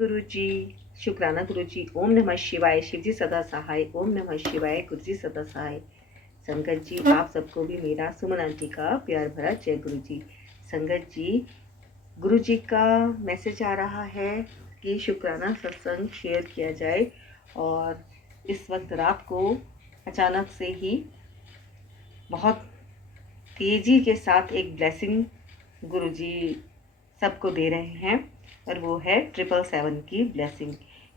गुरुजी, शुक्राना गुरुजी। ओम नमः शिवाय, शिवजी सदा सहाय। ओम नमः शिवाय, गुरुजी सदा सहाय। संगत जी, आप सबको भी मेरा सुमन आंटी का प्यार भरा जय गुरुजी। संगत जी, गुरुजी का मैसेज आ रहा है कि शुक्राना सत्संग शेयर किया जाए। और इस वक्त रात को अचानक से ही बहुत तेजी के साथ एक ब्लेसिंग गुरुजी सबको दे रहे हैं, और वो है 777 की ब्लेसिंग।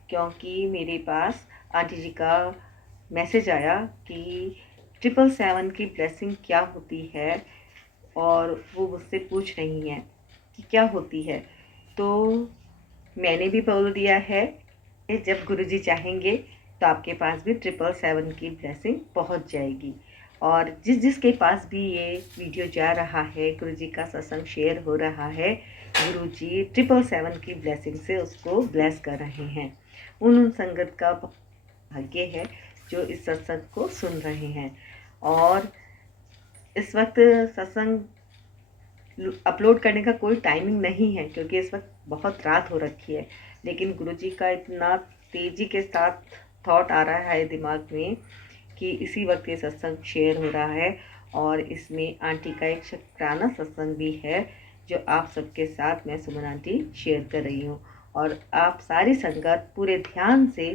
क्योंकि मेरे पास आंटी जी का मैसेज आया कि 777 की ब्लेसिंग क्या होती है, और वो मुझसे पूछ रही हैं कि क्या होती है। तो मैंने भी बोल दिया है कि जब गुरुजी चाहेंगे तो आपके पास भी 777 की ब्लेसिंग पहुंच जाएगी। और जिस जिसके पास भी ये वीडियो जा रहा है, गुरुजी का सत्संग शेयर हो रहा है, गुरुजी 777 की ब्लेसिंग से उसको ब्लेस कर रहे हैं। उन संगत का भाग्य है जो इस सत्संग को सुन रहे हैं। और इस वक्त सत्संग अपलोड करने का कोई टाइमिंग नहीं है, क्योंकि इस वक्त बहुत रात हो रखी है। लेकिन गुरुजी का इतना तेज़ी के साथ थॉट आ रहा है दिमाग में कि इसी वक्त ये सत्संग शेयर हो रहा है। और इसमें आंटी का एक शुक्राना सत्संग भी है जो आप सबके साथ मैं सुमन आंटी शेयर कर रही हूँ। और आप सारी संगत पूरे ध्यान से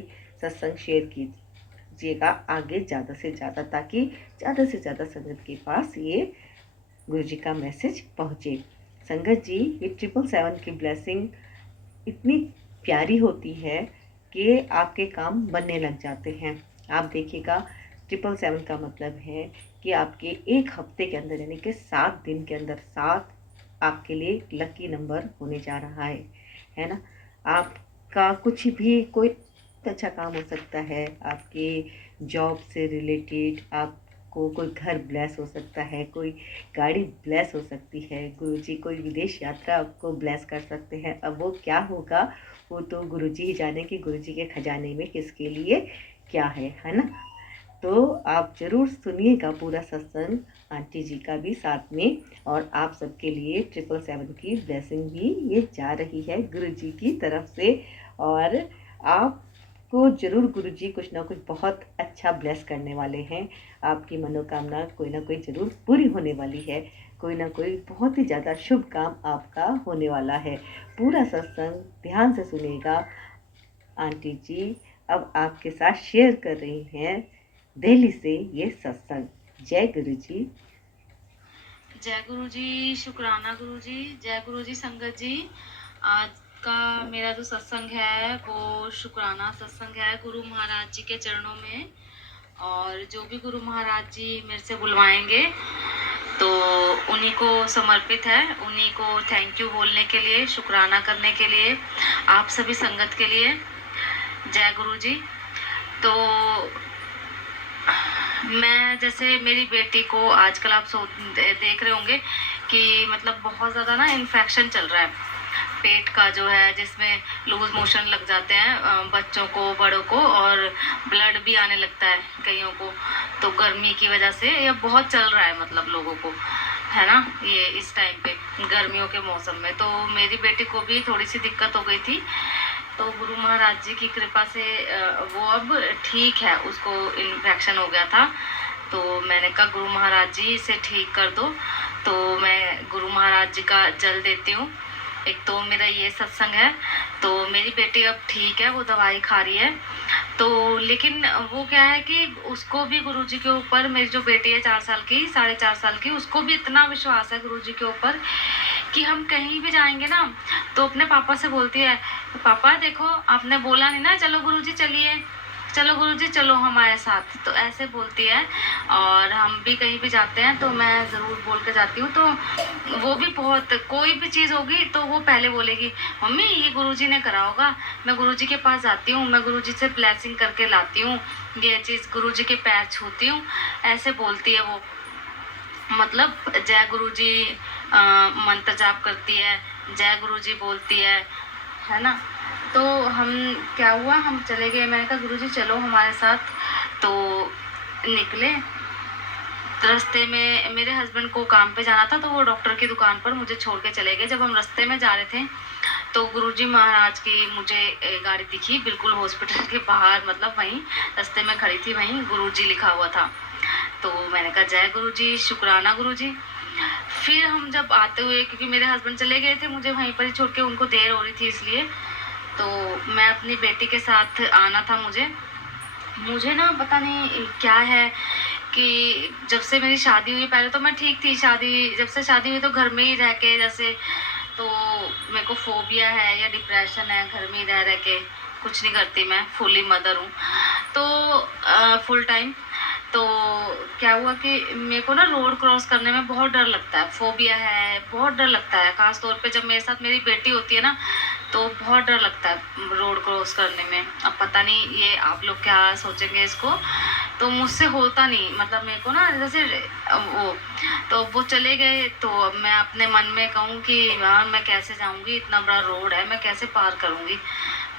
सत्संग शेयर कीजिएगा आगे ज़्यादा से ज़्यादा, ताकि ज़्यादा से ज़्यादा संगत के पास ये गुरुजी का मैसेज पहुँचे। संगत जी, ये 777 की ब्लेसिंग इतनी प्यारी होती है कि आपके काम बनने लग जाते हैं। आप देखिएगा, 777 का मतलब है कि आपके एक हफ्ते के अंदर, यानी कि 7 दिन के अंदर 7 आपके लिए लकी नंबर होने जा रहा है ना। आपका कुछ भी कोई अच्छा काम हो सकता है, आपके जॉब से रिलेटेड आपको कोई घर ब्लेस हो सकता है, कोई गाड़ी ब्लेस हो सकती है, गुरुजी कोई विदेश यात्रा आपको ब्लेस कर सकते हैं। अब वो क्या होगा वो तो गुरुजी ही जाने कि गुरुजी के खजाने में किसके लिए क्या है ना। तो आप ज़रूर सुनिएगा पूरा सत्संग, आंटी जी का भी साथ में। और आप सबके लिए 777 की ब्लेसिंग भी ये जा रही है गुरुजी की तरफ से। और आपको ज़रूर गुरुजी कुछ ना कुछ बहुत अच्छा ब्लेस करने वाले हैं। आपकी मनोकामना कोई ना कोई ज़रूर पूरी होने वाली है। कोई ना कोई बहुत ही ज़्यादा शुभ काम आपका होने वाला है। पूरा सत्संग ध्यान से सुनिएगा। आंटी जी अब आपके साथ शेयर कर रही हैं दिल्ली से ये सत्संग। जय गुरु जी। जय गुरु जी, शुक्राना गुरु जी, जय गुरु जी। संगत जी, आज का मेरा जो सत्संग है वो शुक्राना सत्संग है गुरु महाराज जी के चरणों में। और जो भी गुरु महाराज जी मेरे से बुलवाएंगे तो उन्हीं को समर्पित है, उन्हीं को थैंक यू बोलने के लिए, शुक्राना करने के लिए, आप सभी संगत के लिए। जय गुरु जी। तो मैं जैसे मेरी बेटी को आजकल आप देख रहे होंगे कि मतलब बहुत ज़्यादा ना इन्फेक्शन चल रहा है पेट का, जो है जिसमें लूज मोशन लग जाते हैं बच्चों को, बड़ों को, और ब्लड भी आने लगता है कईयों को। तो गर्मी की वजह से ये बहुत चल रहा है, मतलब लोगों को, है ना, ये इस टाइम पे गर्मियों के मौसम में। तो मेरी बेटी को भी थोड़ी सी दिक्कत हो गई थी, तो गुरु महाराज जी की कृपा से वो अब ठीक है, उसको इन्फेक्शन हो गया था। तो मैंने कहा गुरु महाराज जी इसे ठीक कर दो। तो मैं गुरु महाराज जी का जल देती हूँ। एक तो मेरा ये सत्संग है। तो मेरी बेटी अब ठीक है, वो दवाई खा रही है। तो लेकिन वो क्या है कि उसको भी गुरुजी के ऊपर, मेरी जो बेटी है 4 साल की, 4.5 साल की, उसको भी इतना विश्वास है गुरुजी के ऊपर कि हम कहीं भी जाएंगे ना तो अपने पापा से बोलती है, पापा देखो आपने बोला नहीं ना, चलो गुरुजी चलिए, चलो गुरुजी चलो हमारे साथ, तो ऐसे बोलती है। और हम भी कहीं भी जाते हैं तो मैं ज़रूर बोल के जाती हूँ। तो वो भी बहुत, कोई भी चीज़ होगी तो वो पहले बोलेगी मम्मी ये गुरुजी ने करा होगा, मैं गुरुजी के पास जाती हूँ, मैं गुरुजी से ब्लेसिंग करके लाती हूँ, ये चीज़ गुरुजी के पैर छूती हूँ, ऐसे बोलती है वो। मतलब जय गुरु जी मंत्र जाप करती है, जय गुरु जी बोलती है ना। तो हम, क्या हुआ, हम चले गए, मैंने कहा गुरु जी चलो हमारे साथ। तो निकले, रास्ते में मेरे हस्बैंड को काम पे जाना था तो वो डॉक्टर की दुकान पर मुझे छोड़ के चले गए। जब हम रास्ते में जा रहे थे तो गुरुजी महाराज की मुझे गाड़ी दिखी बिल्कुल हॉस्पिटल के बाहर, मतलब वहीं रास्ते में खड़ी थी, वहीं गुरुजी लिखा हुआ था। तो मैंने कहा जय गुरुजी, शुक्राना गुरुजी। फिर हम जब आते हुए, क्योंकि मेरे हस्बैंड चले गए थे, मुझे वहीं पर ही छोड़ के, उनको देर हो रही थी इसलिए, तो मैं अपनी बेटी के साथ आना था। मुझे ना पता नहीं क्या है कि जब से मेरी शादी हुई, पहले तो मैं ठीक थी, जब से शादी हुई तो घर में ही रह के, जैसे तो मेरे को फोबिया है या डिप्रेशन है, घर में ही रह के कुछ नहीं करती, मैं फुली मदर हूँ तो फुल टाइम। तो क्या हुआ कि मेरे को ना रोड क्रॉस करने में बहुत डर लगता है, फोबिया है, बहुत डर लगता है, खास तौर पे जब मेरे साथ मेरी बेटी होती है ना, तो बहुत डर लगता है रोड क्रॉस करने में। अब पता नहीं ये आप लोग क्या सोचेंगे इसको, तो मुझसे होता नहीं, मतलब मेरे को ना जैसे वो चले गए, तो अब मैं अपने मन में कहूँ कि यार मैं कैसे जाऊँगी, इतना बड़ा रोड है, मैं कैसे पार करूँगी।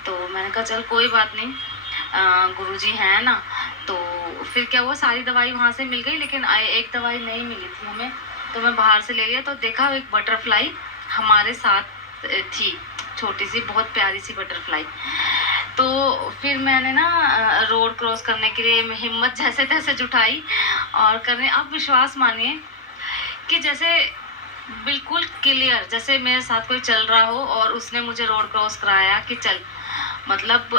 तो मैंने कहा चल कोई बात नहीं, गुरुजी हैं ना। तो फिर क्या हुआ, सारी दवाई वहाँ से मिल गई, लेकिन एक दवाई नहीं मिली थी हमें, तो मैं बाहर से ले लिया, तो देखा एक बटरफ्लाई हमारे साथ थी, छोटी सी बहुत प्यारी सी बटरफ्लाई। तो फिर मैंने ना रोड क्रॉस करने के लिए हिम्मत जैसे तैसे जुटाई और करने, आप विश्वास मानिए कि जैसे बिल्कुल क्लियर, जैसे मेरे साथ कोई चल रहा हो और उसने मुझे रोड क्रॉस कराया कि चल, मतलब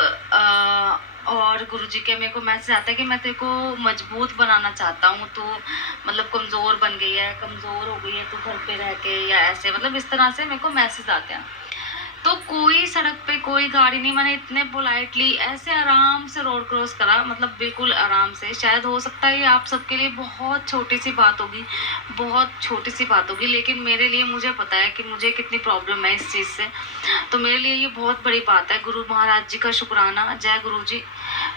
और गुरुजी के मेरे को मैसेज आता है कि मैं तेरे को मजबूत बनाना चाहता हूँ, तो मतलब कमज़ोर बन गई है, कमज़ोर हो गई है तो घर पे रह के, या ऐसे, मतलब इस तरह से मेरे को मैसेज आते हैं। तो कोई सड़क पे कोई गाड़ी नहीं, मैंने इतने पोलाइटली ऐसे आराम से रोड क्रॉस करा, मतलब बिल्कुल आराम से। शायद हो सकता है ये आप सबके लिए बहुत छोटी सी बात होगी, बहुत छोटी सी बात होगी, लेकिन मेरे लिए, मुझे पता है कि मुझे कितनी प्रॉब्लम है इस चीज़ से, तो मेरे लिए ये बहुत बड़ी बात है। गुरु महाराज जी का शुक्राना, जय गुरु जी,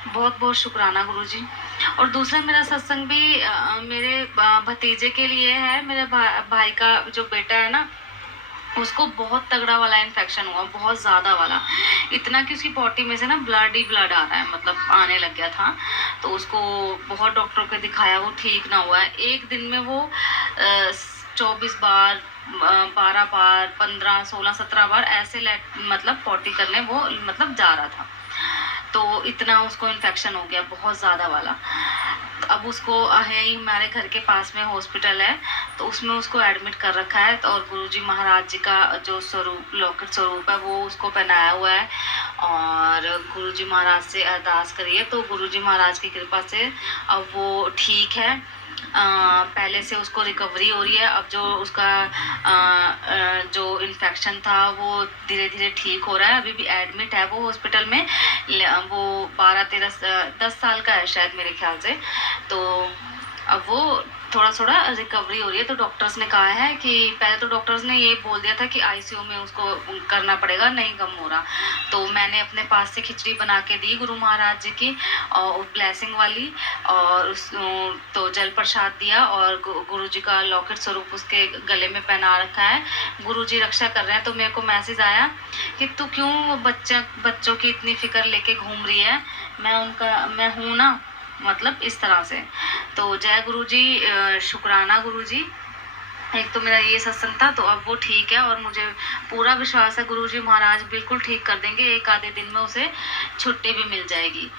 बहुत बहुत शुक्राना गुरु जी। और दूसरा मेरा सत्संग भी मेरे भतीजे के लिए है, मेरे भाई का जो बेटा है ना, उसको बहुत तगड़ा वाला इन्फेक्शन हुआ, बहुत ज़्यादा वाला, इतना कि उसकी पॉटी में से ना ब्लड ही ब्लड आ रहा है, मतलब आने लग गया था। तो उसको बहुत डॉक्टर को दिखाया, वो ठीक ना हुआ है। एक दिन में वो 24 बार, 12 बार, 15, 16, 17 बार ऐसे मतलब पॉटी करने वो मतलब जा रहा था। तो इतना उसको इन्फेक्शन हो गया, बहुत ज़्यादा वाला। अब उसको है ही, हमारे घर के पास में हॉस्पिटल है, तो उसमें उसको एडमिट कर रखा है। तो और गुरुजी महाराज जी का जो स्वरूप, लौकिक स्वरूप है, वो उसको पहनाया हुआ है, और गुरुजी महाराज से अरदास करिए, तो गुरुजी महाराज की कृपा से अब वो ठीक है। पहले से उसको रिकवरी हो रही है। अब जो उसका जो इन्फेक्शन था वो धीरे धीरे ठीक हो रहा है, अभी भी एडमिट है वो हॉस्पिटल में। वो 10 साल का है शायद मेरे ख्याल से। तो अब वो थोड़ा थोड़ा रिकवरी हो रही है। तो डॉक्टर्स ने कहा है कि, पहले तो डॉक्टर्स ने ये बोल दिया था कि आईसीयू में उसको करना पड़ेगा, नहीं कम हो रहा। तो मैंने अपने पास से खिचड़ी बना के दी गुरु महाराज जी की, और ब्लेसिंग वाली, और उस तो जल प्रसाद दिया, और गुरु जी का लॉकेट स्वरूप उसके गले में पहना रखा है। गुरु जी रक्षा कर रहे हैं। तो मेरे को मैसेज आया कि तू क्यों बच्चों की इतनी फिक्र लेके घूम रही है, मैं हूँ ना, मतलब इस तरह से। तो जय गुरु जी, शुक्राना गुरु जी। एक तो मेरा ये सत्संग था, तो अब वो ठीक है, और मुझे पूरा विश्वास है गुरुजी महाराज बिल्कुल ठीक कर देंगे, एक आधे दिन में उसे छुट्टी भी मिल जाएगी।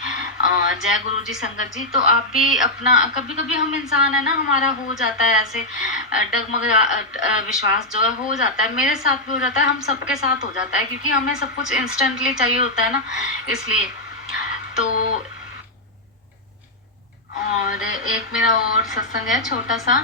जय गुरुजी संगत जी। तो आप भी अपना, कभी कभी हम इंसान है ना, हमारा हो जाता है ऐसे डगमगा विश्वास जो है हो जाता है, मेरे साथ भी हो जाता है, हम सबके साथ हो जाता है, क्योंकि हमें सब कुछ इंस्टेंटली चाहिए होता है ना, इसलिए। तो और एक मेरा और सत्संग है छोटा सा,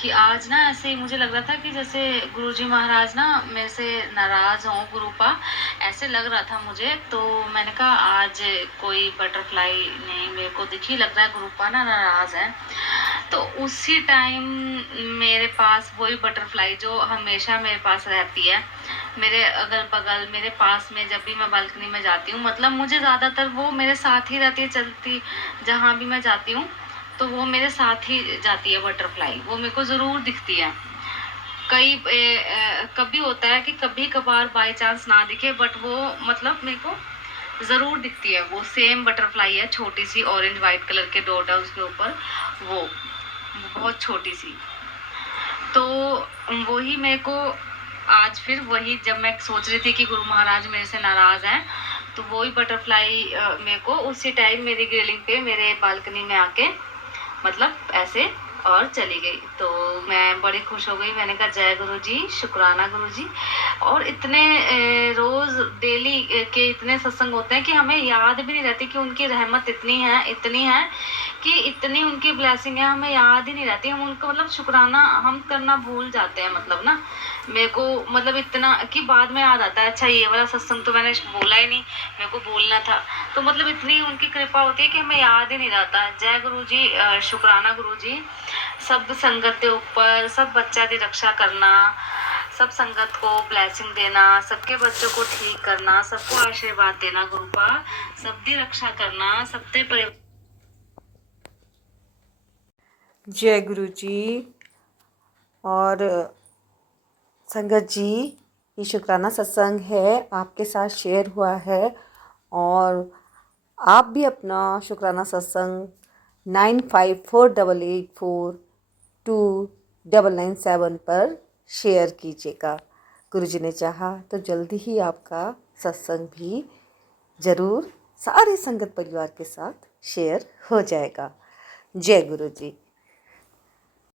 कि आज ना ऐसे ही मुझे लग रहा था कि जैसे गुरुजी महाराज ना मेरे से नाराज़ हों, गुरुपा, ऐसे लग रहा था मुझे। तो मैंने कहा आज कोई बटरफ्लाई नहीं मेरे को दिखी, लग रहा है गुरुपा ना नाराज़ है। तो उसी टाइम मेरे पास वही बटरफ्लाई जो हमेशा मेरे पास रहती है, मेरे अगल बगल, मेरे पास में, जब भी मैं बालकनी में जाती हूँ, मतलब मुझे ज़्यादातर वो मेरे साथ ही रहती है, चलती जहाँ भी मैं जाती हूँ, तो वो मेरे साथ ही जाती है बटरफ्लाई, वो मेरे को ज़रूर दिखती है। कभी होता है कि कभी कभार बाय चांस ना दिखे, बट वो मतलब मेरे को ज़रूर दिखती है। वो सेम बटरफ्लाई है, छोटी सी ऑरेंज वाइट कलर के डॉट है उसके ऊपर, वो बहुत छोटी सी। तो वही मेरे को आज फिर वही, जब मैं सोच रही थी कि गुरु महाराज मेरे से नाराज हैं, तो वही बटरफ्लाई मेरे को उसी टाइम मेरी ग्रिलिंग पे मेरे बालकनी में आके मतलब ऐसे और चली गई। तो मैं बड़ी खुश हो गई, मैंने कहा जय गुरु जी, शुक्राना गुरु जी। और इतने रोज डेली के इतने सत्संग होते हैं कि हमें याद भी नहीं रहती कि उनकी रहमत इतनी है कि इतनी उनकी ब्लेसिंग है, हमें याद ही नहीं रहती। हम उनको मतलब शुक्राना हम करना भूल जाते हैं, मतलब ना मेरे को मतलब इतना कि बाद में याद आता है, अच्छा ये वाला सत्संग तो मैंने बोला ही नहीं, मेरे को बोलना था। तो मतलब इतनी उनकी कृपा होती है कि हमें याद ही नहीं रहता। जय गुरु जी, शुक्राना गुरु जी। सब संगत के ऊपर सब बच्चा की रक्षा करना, सब संगत को ब्लेसिंग देना, सबके बच्चों को ठीक करना, सबको आशीर्वाद देना गुरु का, सबकी रक्षा करना, सबके परिवार। जय गुरु जी। और संगत जी, ये शुक्राना सत्संग है आपके साथ शेयर हुआ है, और आप भी अपना शुक्राना सत्संग 9548842997 पर शेयर कीजिएगा। गुरुजी ने चाहा तो जल्दी ही आपका सत्संग भी ज़रूर सारे संगत परिवार के साथ शेयर हो जाएगा। जय गुरु जी।